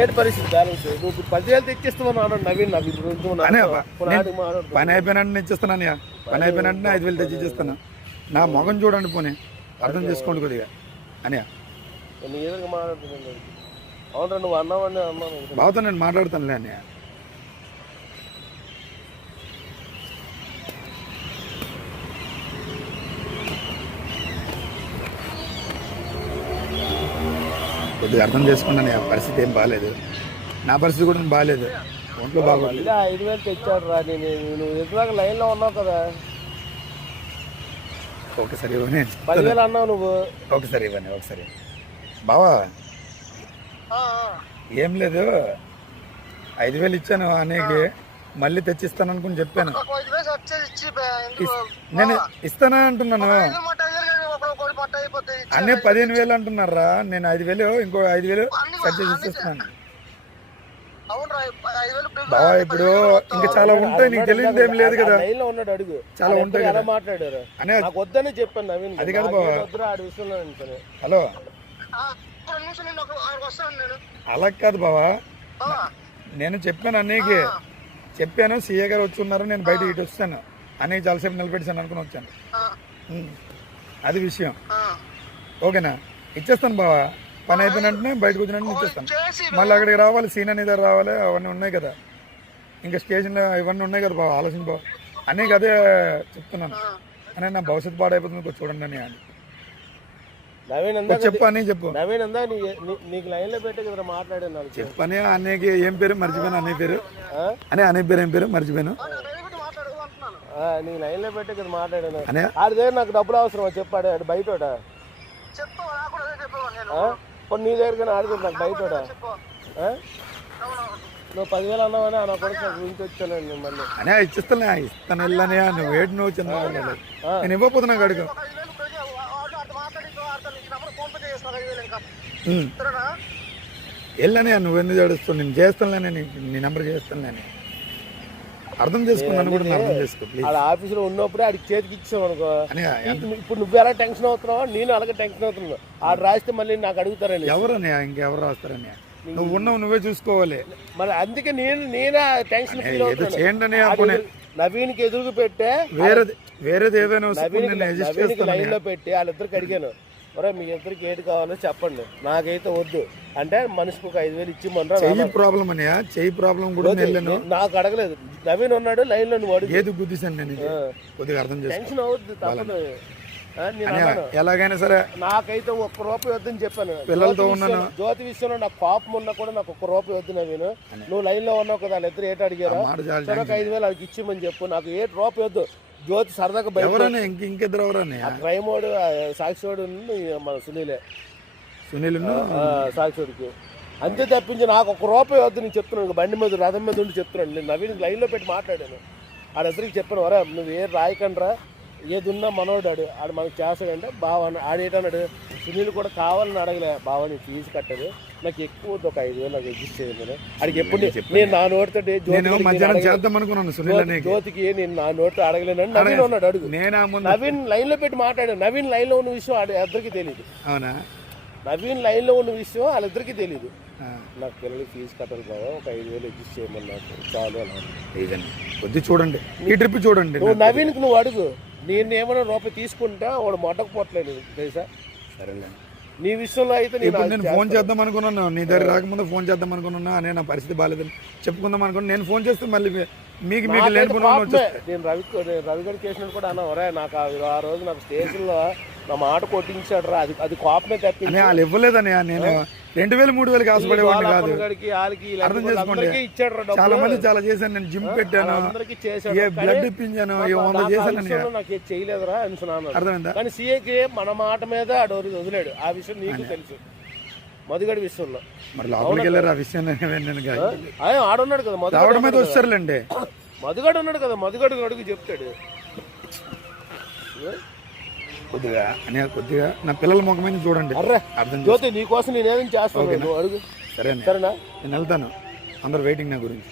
ఏంటి పరిస్థితి బ్యాలెన్స్ నువ్వు ఇప్పుడు పదివేలు నవీన్ నాకు ఇప్పుడు అనే. పని అయిపోయినట్టు ఇచ్చేస్తాను అన్నయ్య. పని అయిపోయినట్టు ఐదు వేలు తెచ్చి ఇచ్చేస్తాను నా మొగం చూడండి పోనీ. అర్థం చేసుకోండి కొద్దిగా. అన్నయ్య. నీ ఎదురుగా మాట్లాడుతున్నాను. అవునరా నువ్వు అన్నావని అన్నాను. బావతో నేను మాట్లాడతానులే అన్నయ్య. కొద్దిగా అర్థం చేసుకోండి అన్నయ్య పరిస్థితి ఏం బాగాలేదు నా పరిస్థితి కూడా బాగాలేదు ఒంట్లో బాగోలేదు ఐదు వేలు తెచ్చాడు రా నేను నువ్వు ఎదురుగా లైన్లో ఉన్నావు కదా. ఒకసారి ఇవ్వని పదివేలు అన్నావు నువ్వు. ఒకసారి ఇవ్వని ఒకసారి. బావా ఏం లేదు. ఐదు వేలు ఇచ్చాను అనేకి మళ్ళీ తెచ్చిస్తాను అనుకుని చెప్పాను నేను ఇస్తానా అంటున్నాను. అన్నీ పదిహేను వేలు అంటున్నారా నేను ఐదు వేలు ఇంకో ఐదు వేలు కట్ చేసి ఇచ్చేస్తున్నాను. బావా ఇప్పుడు ఇంకా చాలా ఉంటాయి నీకు తెలియదు ఏం లేదు కదా. లైన్లో ఉన్నాడు అడుగు. చాలా ఉంటాయి కదా. మాట్లాడారు. అనే వద్దని చెప్పాను నవీన్ అది కాదు బావ. అంటాను హలో. అలా కాదు బావా. నేను చెప్పాను అన్నయ్యకి. చెప్పాను సీఏ గారు వచ్చి ఉన్నారు నేను బయట ఇటు వస్తాను. అన్నయ్య చాలాసేపు నిలబెట్టాను అనుకుని వచ్చాను. అది విషయం. ఓకేనా? ఇచ్చేస్తాను బావా. పని అయిపోయినట్టునే బయటకు వచ్చినట్టు ఇచ్చేస్తాను. మళ్ళీ అక్కడికి రావాలి సీన్ అనేది రావాలి అవన్నీ ఉన్నాయి కదా. ఇంకా స్టేషన్లో ఇవన్నీ ఉన్నాయి కదా బావ ఆలోచన బావ. అన్నీ అదే చెప్తున్నాను. అని నా భవిష్యత్తు పాడైపోతుంది కొంచెం చూడండి అని అని. అందాక చెప్పు అని చెప్పు. నవీన్ అందా నీ నీ- నీకు లైన్లో పెట్టే కదా మాట్లాడాను చెప్పని అన్నయ్యకి ఏం పేరు? మర్చిపోయాను అన్నయ్య పేరు? అని అన్నయ్య పేరు ఏం పేరు? మర్చిపోయాను. ఆ, నీకు లైన్లో పెట్టే కదా మాట్లాడాను. అన్నయ్య. ఆడి దగ్గర నాకు డబ్బులు అవసరం చెప్పాడు బయట నీ దగ్గర నాకు బయట నువ్వు పదివేలు అన్నావని నా కొడుకు నాకు గురించి వచ్చానండి మళ్ళీ అనే ఇచ్చిస్తాను ఇస్తాను వెళ్ళని నువ్వు వేడి నువ్వు చిన్న నేను ఇవ్వకపోతే నాకు అడుగు ఉమ్. వెళ్ళని నువ్వు ఎందుకు ఏడుస్తావు నేను చేస్తానులే నీ నీ నెంబర్ చేస్తానులే అర్థం చేసుకో నన్ను కూడా అర్థం చేసుకో ఆడ ఆఫీసులో ఉన్నప్పుడే ఆడికి చేతికి ఇచ్చావు అనుకో. అని ఇప్పుడు- నువ్వు ఎలా టెన్షన్ అవుతున్నావో నేను అలాగే టెన్షన్ అవుతున్నావు ఆడు రాస్తే మళ్ళీ నాకు అడుగుతారని. ఎవరని ఇంకెవరు రాస్తారని? నువ్వు ఉన్నావు నువ్వే చూసుకోవాలి. మరి అందుకే నేను నేనే టెన్షన్ ఫీల్. ఎదురు- నవీన్కి ఎదురుకు పెట్టే వేరేది వేరేది ఏదైనా నవీన్కి నేను అడ్జస్ట్ నవీన్కి చేస్తాను లైన్లో పెట్టి వాళ్ళిద్దరికి అడిగాను ఒరే మీ ఇద్దరికి ఏది కావాలో చెప్పండి. నాకైతే వద్దు. అంటే మనిషికి ఒక ఐదు వేలు ఇచ్చిమనరా చెయ్యి ప్రాబ్లం అని చెయ్యి ప్రాబ్లం కూడా నేను వెళ్ళాను నాకు అడగలేదు. నవీన్ ఉన్నాడు లైన్లో నువ్వు ఏది గుద్దిసాను నేను. కొద్దిగా అర్థం టెన్షన్ అవుద్ది తప్పదు. నేను ఎలాగైనా సరే నాకైతే ఒక్క రూపాయి వద్దని చెప్పాను. పిల్లలతో జ్యోతి ఉన్నాను. విషయంలో- జ్యోతి విషయంలో నాకు కోపం ఉన్నా కూడా నాకు ఒక్క రూపాయి వద్దు నవీన్. నువ్వు లైన్లో ఉన్నావు కదా వాళ్ళిద్దరు ఏట అడిగారా. ఐదు వేలు వాళ్ళకి ఇచ్చిమని చెప్పు. నాకు ఏ రూపాయి వద్దు. జ్యోతి సరదాగా బయట ఎవరని ఇంక ఇంకిద్దరు ఎవరని ఆ క్రైమోడు సాక్షివాడు మన సునీలే. సునీల్ ఆ, సాక్షివాడికి అంతే తప్పించి నాకు ఒక రూపాయి వద్దు నేను చెప్తున్నాను బండి మీద రథం మీద ఉండి చెప్తున్నాను. నేను నవీన్ లైన్లో పెట్టి మాట్లాడాను. ఆడెద్దరికి చెప్పాను వరా నువ్వు ఏ రాయకండ్రా? ఏది ఉన్నా మనోడు ఆడు ఆడు మనకు చేస్తాడంటే బావ ఆడేటన్నాడు. సునీల్ కూడా కావాలని అడగలే బావ నీ ఫీజు కట్టదు. నాకు ఎక్కువ ఒక ఐదు వేలు నాకు అడ్జస్ట్ చేయండి ఆడికి ఎప్పుడు నేను నా నోటితో జ్యోతికి నేను నా నోటితో అడగలేనని నవీన్ ఉన్నాడు అడుగు. నవీన్ లైన్లో పెట్టి మాట్లాడాను. నవీన్ లైన్లో ఉన్న విషయం ఆడ ఇద్దరికి తెలియదు అవునా? నవీన్ లైన్లో ఉన్న విషయం వాళ్ళిద్దరికి తెలియదు నాకు పిల్లలకి ఫీజు కట్టాలి బాబా ఒక ఐదు వేలు అడ్జస్ట్ చేయమని నాకు చాలు ఇదండి కొద్ది చూడండి. ఈ ట్రిప్ చూడండి. నువ్వు నవీన్కి నువ్వు అడుగు. నేను ఏమైనా రూపాయి తీసుకుంటా వాడు మొట్టకపోవట్లేదు తెలుసా? సరేలే. నీ విషయంలో అయితే నేను ఇప్పుడు నేను ఫోన్ చేద్దాం అనుకున్నాను. నీ దగ్గర రాకముందు ఫోన్ చేద్దాం అనుకున్నా అనే నా పరిస్థితి బాగాలేదని చెప్పుకుందాం అనుకున్నాను. నేను ఫోన్ చేస్తే మళ్ళీ మీకు మీకు. నేను రవి నేను రవి గారికి చేసినట్టు కూడా అన్నా ఒరే నాకు ఆ ఆ రోజు నాకు స్టేషన్లో నా మాట కొట్టించాడు రా అది అది కోపమే తప్పింది వాళ్ళు ఇవ్వలేదని నేను రెండు వేలు మూడు వేలకి ఆశపడేవాడిని కాదు. అర్థం చేసుకోండి. చాలా మంది చాలా చేశాను. నేను జిమ్ పెట్టాను. ఏ బ్లడ్ ఇప్పించాను. వంద చేశాను నాకు చేయలేదురా అనుకున్నాను అర్థమైందా? కానీ సీఏకి మన మాట మీద వదిలి- వదిలాడు. ఆ విషయం నీకు తెలుసు. మధుగడి విషయంలో. మరి లోపలికి వెళ్ళారు? ఆ విషయం. ఆయన ఆడున్నాడు కదా మధుగడు మీద వచ్చారులేండి మధుగడు ఉన్నాడు కదా మధుగడు అడుగు చెప్తాడు. కొద్దిగా అని కొద్దిగా నా పిల్లల ముఖమైన చూడండి. అర్రే అర్థం. జ్యోతి నీకోసం నేనేం చేస్తాను? అడుగు సరే అన్నయ్య. సరేనా? నేను వెళ్తాను. అందరు వెయిటింగ్ నా గురించి.